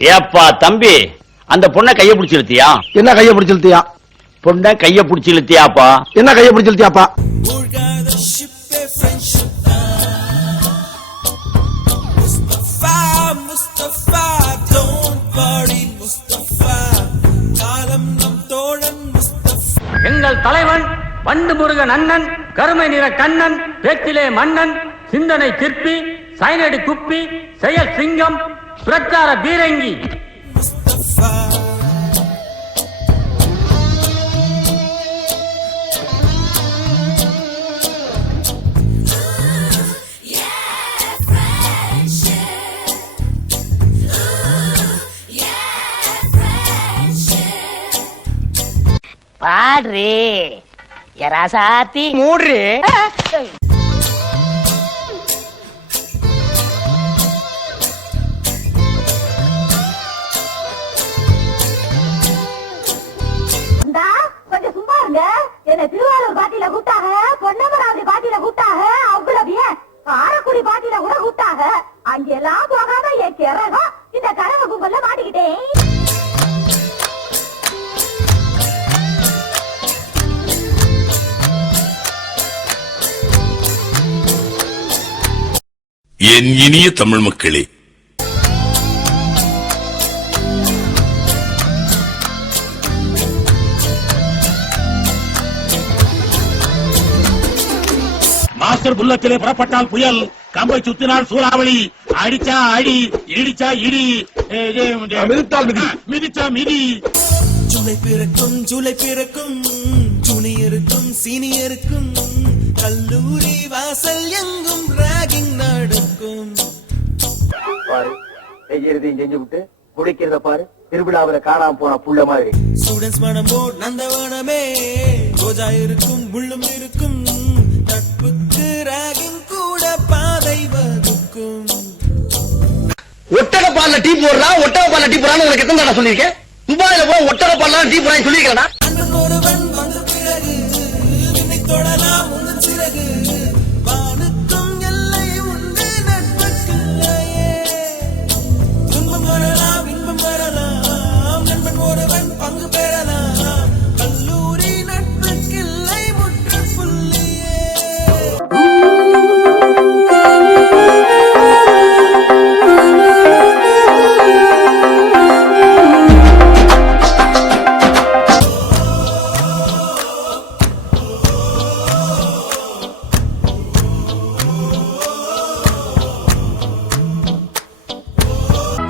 ஏப்பா தம்பி, அந்த பொண்ணை கைய பிடிச்சி இழுத்தியா? என்ன கைய பிடிச்சி இழுத்தியா? பொண்ணை கைய பிடிச்சி இழுத்தியாப்பா? என்ன கைய பிடிச்சி இழுத்தியாப்பா? எங்கள் தலைவன் வண்டு முருகன் அண்ணன், கருமை நிற கண்ணன், பேச்சிலே மன்னன், சிந்தனை சிற்பி, சைனடி குப்பி, செயல் சிங்கம், பிரச்சார பீரங்கி. பாடுறே எராசாத்தி மூடுறே. கொஞ்சம் சும்மா இருங்க. என்ன திருவாரூர் பாட்டியில கூட்டாக, பொன்னமராவதி பாட்டியில கூட்டாக, அவ்வளவு ஏன் காரக்குடி பாட்டியில கூட கூட்டாக. அங்கெல்லாம் போகாம என் கிறகம் இந்த கரவ கும்பல்ல மாட்டிக்கிட்டேன். என் இனிய தமிழ் மக்களே, மாஸ்டர் புல்லத்திலே புறப்பட்டால் புயல், கம்பை சுத்தினால் சூறாவளி, அடிச்சா அடி, இடிச்சா இடி, மிதிச்சா மிதி. ஜூலை பிறக்கும் ஜூலை பிறக்கும், ஜூனியருக்கும் சீனியருக்கும், கல்லூரி வாசல் எங்கும் ராகிங் நடக்கும். பாரு, செய்யறதையும் செஞ்சு விட்டு குடிக்கிறத பாரு, திருவிழாவில காணாம போன புள்ள மாதிரி. ஸ்டூடெண்ட்ஸ் மனம் போர் நந்தவனமே, ரோஜா இருக்கும் முள்ளும் இருக்கும், நட்புக்கு ராகிங் கூட பாதை வகுக்கும். ஒட்டக பால்ல டீ போடுறா, ஒட்டக பால்ல டீ போடுறான்னு உனக்கு எத்தனை தடவை சொல்லியிருக்கேன்? துபாயில போய் ஒட்டக பால்ல டீ போடுறான்னு சொல்லியிருக்கா? அண்ணன் ஒருவன் வந்த பிறகு விண்ணை தொடலாம் உந்தன் சிறகு, வானுக்கும் எல்லை உண்டு நட்புக்குள்ளையே. துன்பம் வரலாம் இன்பம் வரலாம், நண்பன் ஒருவன் பங்கு பெறலாம், கல்லூரி நட்புக்கில்லை முற்றுப்புள்ளியே.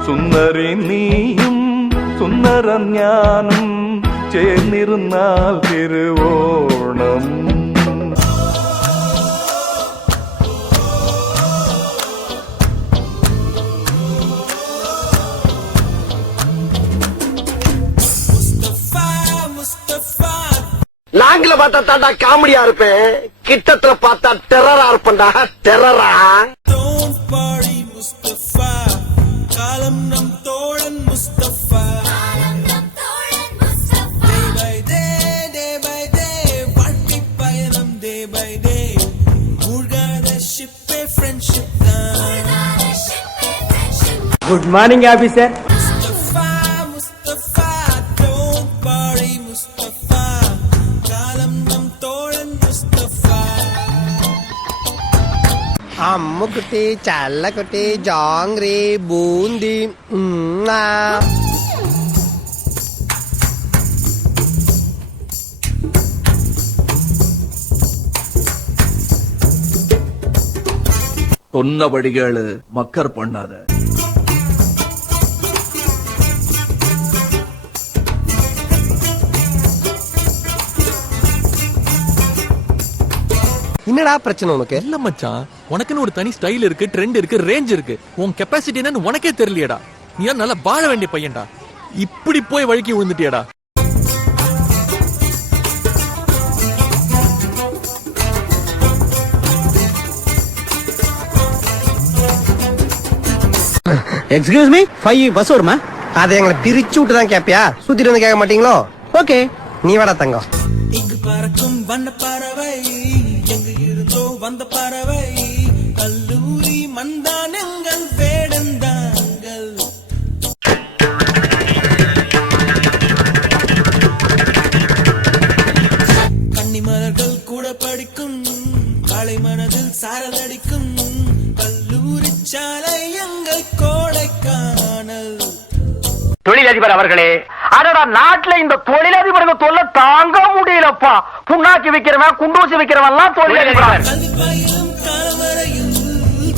സുന്ദരി നീയും സുന്ദരൻ ഞാനും ചേർന്നിരുന്നാൽ തിരുവോണം. லாங்கில பார்த்தா தாண்டா காமெடியா இருப்பேன், கிட்டத்துல பார்த்தா டெரரா இருப்பேன்டா, டெரரா. Don't party முஸ்தபா, காலம் நம் தோழன் முஸ்தபா. Day by day, வாழ்க்கை பயணம் day by day, மூழ்காத ஷிப்பே ஃப்ரெண்ட்ஷிப் தான். Good morning officer. Mustafa Mustafa, don't party Mustafa, காலம் நம் தோழன் முஸ்தபா. அம்முக்குட்டி சல்லக்குட்டி ஜாங்கிரி பூந்தி. சொன்னபடி கேளு, மக்கர் பண்ணாத. என்னடா பிரச்சனை உனக்கு? இல்ல மச்சான், உனக்குன்னு ஒரு தனி ஸ்டைல் இருக்கு, ட்ரெண்ட் இருக்கு, ரேஞ்ச் இருக்கு. உன் கெப்பாசிட்டி என்னன்னு உனக்கே தெரியலையடா. நீ நல்லா வாழ வேண்டிய பையன்டா, இப்படி போய் வழுக்கி விழுந்துட்டியடா. எக்ஸ்கியூஸ் மீ, 5 பஸ் வருமா? அதை எங்களை பிரிச்சு விட்டு தான் கேப்பியா? சுத்திட்டு வந்து கேட்க மாட்டீங்களோ? ஓகே, நீ வாடா தங்கம். இங்கு பறக்கும் வண்ண பறவை, எங்கு இருந்தோ வந்த பறவை, கல்லூரி மண்தான் எங்கள் வேடந்தாங்கள். தொழிலதிபர் அவர்களே. அடடா, நாட்டுல இந்த தொழிலதிபர்கள் தொல்லை தாங்க முடியலப்பா. புண்ணாக்கி விக்கிறவன், குண்டூசி விக்கிறவன் எல்லாம் தொழிலதிபர். கல்வி பயிலும் காலவரையில்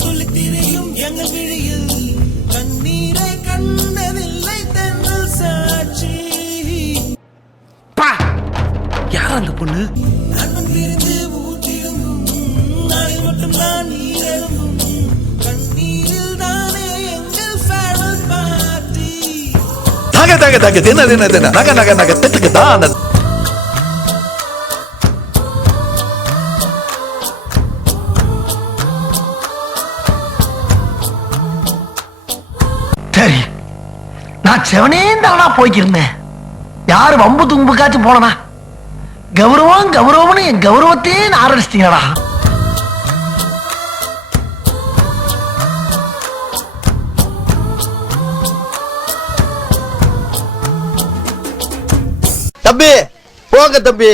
சொல்லித்திரையும் எங்கள் விழியில் கண்ணீரை கண்டதில்லை தென்னல் சாட்சி. யார் அந்த பொண்ணு? நண்பன் விரிந்து ஊற்றிடும் நாளை மட்டும் தான் நீரும் கண்ணீரில் தானே எங்கள் ஃபேரல் பார்ட்டி. தக தக தக தின தின தின நக நக நக திட்டுக்கு தான். சரி, நான் செவனே தானா போய்க்கிருந்தேன். யாரு வம்பு தும்புக்காச்சும் போனா கௌரவம் கௌரவம்னு என் கௌரவத்தையே ஆரம்பிச்சிட்டீங்களா? தம்பி போங்க தம்பி,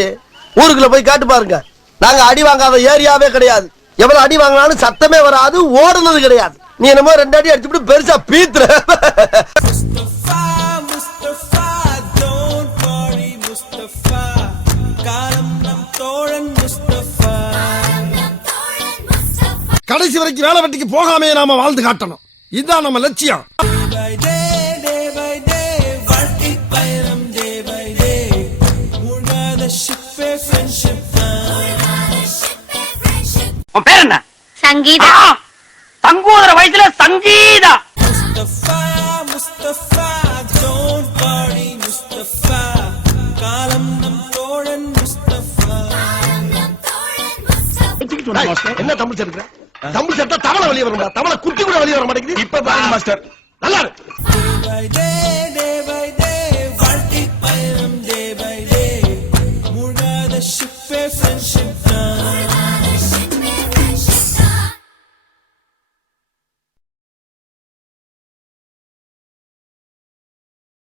ஊருக்குள்ள போய் காட்டு பாருங்க. நாங்க அடி வாங்காத ஏரியாவே கிடையாது. எவ்வளவு அடி வாங்கினாலும் சத்தமே வராது, ஓடுனது கிடையாது. நீ என்னமோ 2 அடி அடிச்சுட்டு பெருசா பீத்துற. முஸ்தபா முஸ்தபா don't worry முஸ்தபா காலம் நம் தோழன் முஸ்தபா. கடைசி வரைக்கும் வேலை வெட்டிக்கு போகாமே நாம வாழ்ந்து காட்டணும். இதுதான் நம்ம லட்சியம். Day by day வாழ்க்கை பயணம் day by day மூழ்காத ஷிப்பே ஃப்ரெண்ட்ஷிப் உன் பேர் என்ன? சங்கீதா. சங்கோதர வயசுல சங்கீதா. முஸ்தபா முஸ்தபா don't worry முஸ்தபா காலம் நம் தோழன் முஸ்தபா. என்ன தமிழ் சேர்க்கிற? தமிழ் சேர்த்தா தவளை வெளியே வரும்டா. தவளை குட்டி கூட வெளியே வர மாட்டேங்குது. இப்ப பாருங்க மாஸ்டர், நல்லா இருக்கு. Day by day